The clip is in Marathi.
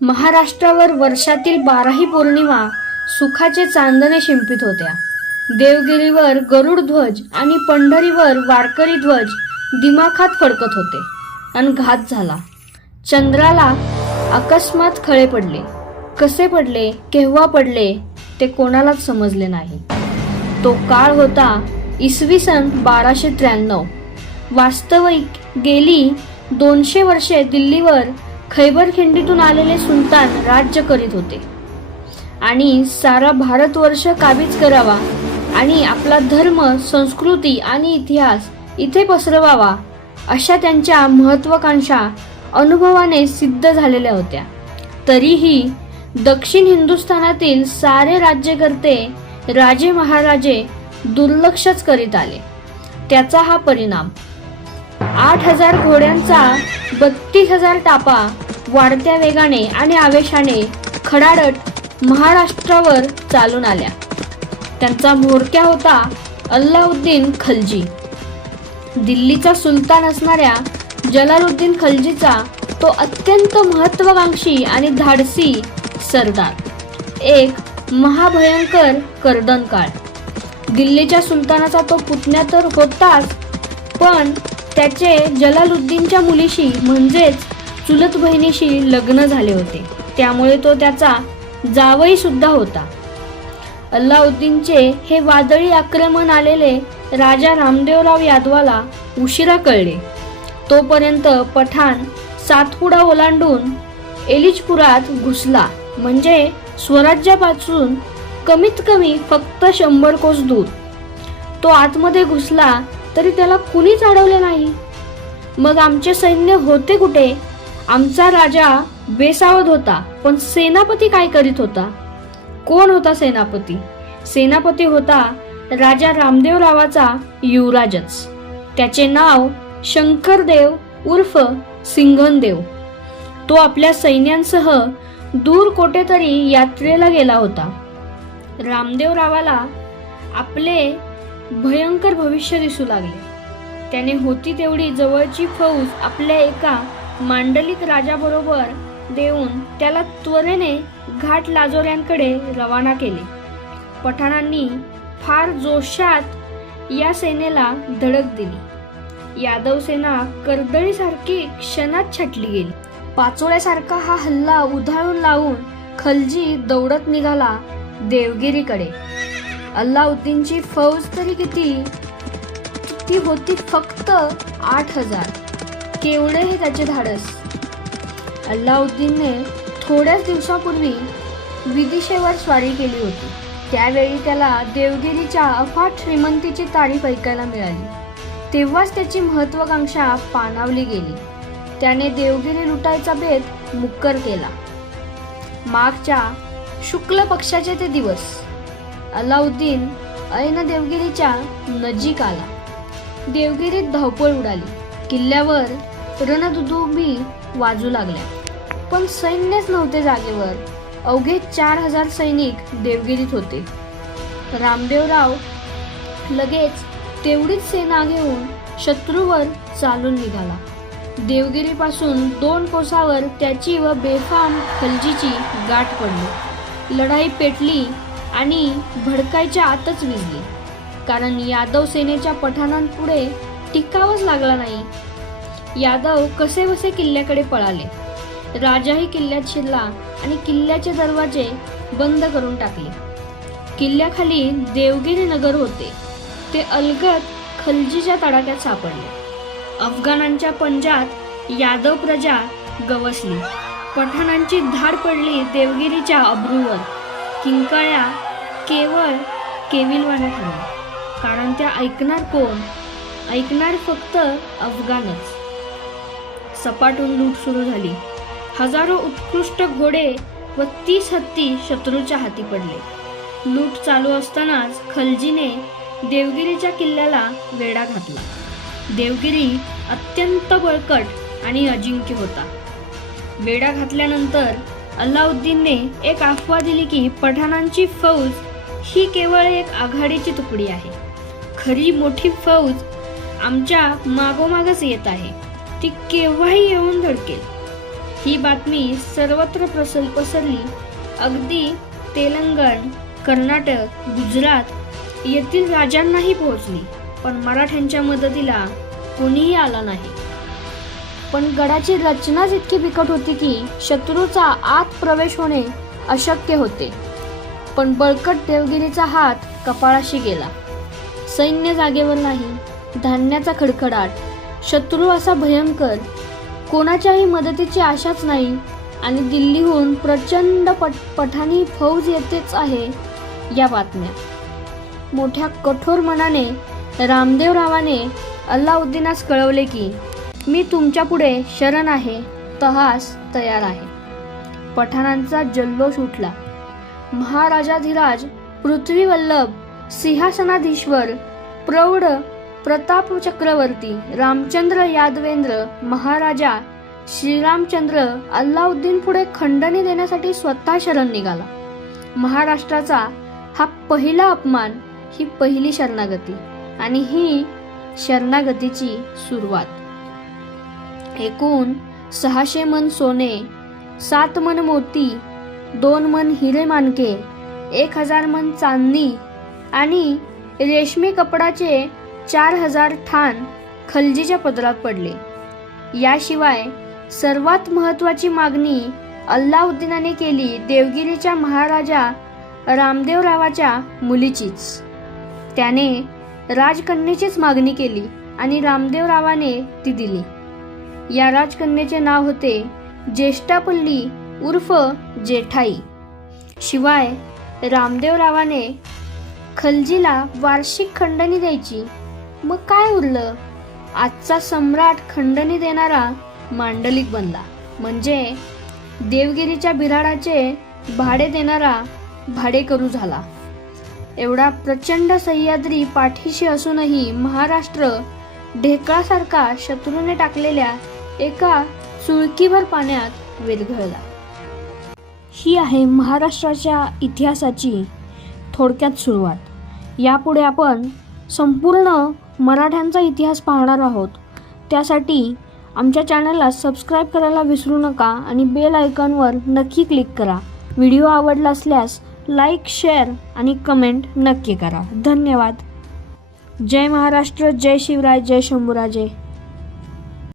महाराष्ट्रावर वर्षातील 12ही पौर्णिमा सुखाचे चांदणे शिंपित होत्या. देवगिरीवर गरुड ध्वज आणि पंढरीवर वारकरी ध्वज दिमाखात फडकत होते. आणि घात झाला. चंद्राला अकस्मात खळे पडले. कसे पडले, केव्हा पडले ते कोणालाच समजले नाही. तो काळ होता इसवी सन 1293. वास्तविक गेली 200 वर्षे दिल्लीवर खैबर खिंडीतून आलेले सुलतान राज्य करीत होते आणि सारा भारतवर्ष काबीज करावा आणि आपला धर्म, संस्कृती आणि इतिहास इथे पसरवावा अशा त्यांच्या महत्वाकांक्षा अनुभवाने सिद्ध झालेल्या होत्या. तरीही दक्षिण हिंदुस्थानातील सारे राज्यकर्ते, राजे महाराजे दुर्लक्षच करीत आले. त्याचा हा परिणाम 8,000 घोड्यांचा 32,000 टापा वाढत्या वेगाने आणि आवेशाने खडाडट महाराष्ट्रावर चालून आल्या. त्यांचा म्होरक्या होता अल्लाउद्दीन खलजी. दिल्लीचा सुलतान असणाऱ्या जलालुद्दीन खलजीचा तो अत्यंत महत्वाकांक्षी आणि धाडसी सरदार. एक महाभयंकर कर्दनकाळ. दिल्लीच्या सुलतानाचा तो पुतण्या तर होताच, पण त्याचे जलालुद्दीनच्या मुलीशी म्हणजेच चुलत बहिणीशी लग्न झाले होते. त्यामुळे तो त्याचा जावई सुद्धा होता. अल्लाउद्दीनचे हे वादळी आक्रमण आलेले राजा रामदेवराव यादवाला उशिरा कळले. तोपर्यंत पठाण सातपुडा ओलांडून एलिचपुरात घुसला. म्हणजे स्वराज्यापासून कमीत कमी फक्त 100 कोस दूर. तो आतमध्ये घुसला तरी त्याला कुणीच अडवले नाही. मग आमचे सैन्य होते कुठे? आमचा राजा बेसावध होता, पण सेनापती काय करीत होता? कोण होता सेनापती? सेनापती होता राजा रामदेवरावाचा युवराजच. त्याचे नाव शंकरदेव उर्फ सिंघनदेव. तो आपल्या सैन्यांसह दूर कोठेतरी यात्रेला गेला होता. रामदेवरावाला आपले भयंकर भविष्य दिसू लागले. त्याने होती तेवढी जवळची फौज आपल्या एका मांडलिक राजाबरोबर देऊन त्याला त्वरेने घाट लाजोऱ्यांकडे रवाना केले. पठाणांनी फार जोशात या सेनेला धडक दिली. यादव सेना कर्दळीसारखी क्षणात छटली गेली. पाचोळ्यासारखा हा हल्ला उधळून लावून खलजी दौडत निघाला देवगिरीकडे. अल्लाउद्दीनची फौज तरी किती? ती होती फक्त 8,000. केवढे हे त्याचे धाडस! अल्लाउद्दीनने थोड्याच दिवसापूर्वी विदिशेवर स्वारी केली होती. त्यावेळी त्याला देवगिरीच्या अफाट श्रीमंतीची तारीफ ऐकायला मिळाली. तेव्हाच त्याची महत्वाकांक्षा पाणावली गेली. त्याने देवगिरी लुटायचा बेत मुक्कर केला. माघच्या शुक्ल पक्षाचे ते दिवस. अल्लाउद्दीन ऐन देवगिरीच्या नजीक आला. देवगिरीत धावपळ उडाली. किल्ल्यावर रणदुदुभी वाजू लागल्या, पण सैन्यच नव्हते जागेवर. अवघे 4,000 सैनिक देवगिरीत होते. रामदेवराव लगेच तेवढीच सेना घेऊन शत्रूवर चालून निघाला. देवगिरीपासून 2 कोसावर त्याची व बेफाम खलजीची गाठ पडली. लढाई पेटली आणि भडकायच्या आतच विझली. कारण यादव सेनेच्या पठाणांपुढे टिकावंच लागला नाही. यादव कसेबसे किल्ल्याकडे पळाले. राजाही किल्ल्यात शिरला आणि किल्ल्याचे दरवाजे बंद करून टाकले. किल्ल्याखाली देवगिरी नगर होते. ते अलगद खलजीच्या तडाख्यात सापडले. अफगाणांच्या पंजात यादव प्रजा गवसली. पठाणांची धाड पडली देवगिरीच्या अब्रूवर. किंकाळ्या केवळ केविलवाण्या ठरल्या. कारण त्या ऐकणार कोण? ऐकणार फक्त अफगाणच. सपाटून लूट सुरू झाली. हजारो उत्कृष्ट घोडे व 30 हत्ती शत्रूच्या हाती पडले. लूट चालू असतानाच खलजीने देवगिरीच्या किल्ल्याला वेढा घातला. देवगिरी अत्यंत बळकट आणि अजिंक्य होता. वेढा घातल्यानंतर अल्लाउद्दीनने एक अफवा दिली की पठाणांची फौज ही केवळ एक आघाडीची तुकडी आहे. खरी मोठी फौज आमच्या मागोमागच येत आहे. ती केव्हाही येऊन धडकेल. ही बातमी सर्वत्र पसरली. अगदी तेलंगण, कर्नाटक, गुजरात येथील राजांनाही पोहोचली. पण मराठ्यांच्या मदतीला कोणीही आला नाही. पण गडाची रचनाच इतकी बिकट होती की शत्रूचा आत प्रवेश होणे अशक्य होते. पण बळकट देवगिरीचा हात कपाळाशी गेला. सैन्य जागेवर नाही, धान्याचा खडखडाट, शत्रू असा भयंकर, कोणाच्याही मदतीची आशाच नाही आणि दिल्लीहून प्रचंड पठाणी फौज येतेच आहे या बातम्या. मोठ्या कठोर मनाने रामदेवरावाने अल्लाउद्दीनास कळवले की मी तुमच्या पुढे शरण आहे, तहास तयार आहे. पठाणांचा जल्लोष उठला. महाराजाधिराज पृथ्वीवल्लभ सिंहासनाधीश्वर प्रौढ प्रताप चक्रवर्ती रामचंद्र यादवेंद्र महाराजा श्रीरामचंद्र अल्लाउद्दीन पुढे खंडणी देण्यासाठी स्वतः शरण निघाला. महाराष्ट्राचा हा पहिला अपमान, ही पहिली शरणागती आणि ही शरणागतीची सुरुवात. एकूण 600 मन सोने, 7 मन मोती, 2 मन हिरे मानके, 1000 मन चांदणी आणि रेशमी कपडाचे 4000 ठाण खलजीच्या पदरात पडले. याशिवाय सर्वात महत्त्वाची मागणी अल्लाउद्दीनाने केली देवगिरीच्या महाराजा रामदेवरावाच्या मुलीचीच. त्याने राजकन्येचीच मागणी केली आणि रामदेवरावाने ती दिली. या राजकन्येचे नाव होते ज्येष्ठापल्ली उर्फ जेठाई. शिवाय रामदेवरावाने खलजीला वार्षिक खंडणी द्यायची. मग काय उरलं? आजचा सम्राट खंडणी देणारा मांडलिक बनला, म्हणजे देवगिरीच्या बिराडाचे भाडे देणारा भाडेकरू झाला. एवढा प्रचंड सह्याद्री पाठीशी असूनही महाराष्ट्र ढेकळासारखा शत्रूने टाकलेल्या एका चुळकीभर पाण्यात विरघळला. ही आहे महाराष्ट्राच्या इतिहासाची थोडक्यात सुरुवात. यापुढे आपण संपूर्ण मराठ्यांचा इतिहास पाहणार आहोत. त्यासाठी आमच्या चॅनलला सबस्क्राईब करायला विसरू नका आणि बेल आयकॉनवर नक्की क्लिक करा. व्हिडिओ आवडला असल्यास लाईक, शेअर आणि कमेंट नक्की करा. धन्यवाद. जय महाराष्ट्र, जय शिवराय, जय शंभूराजे.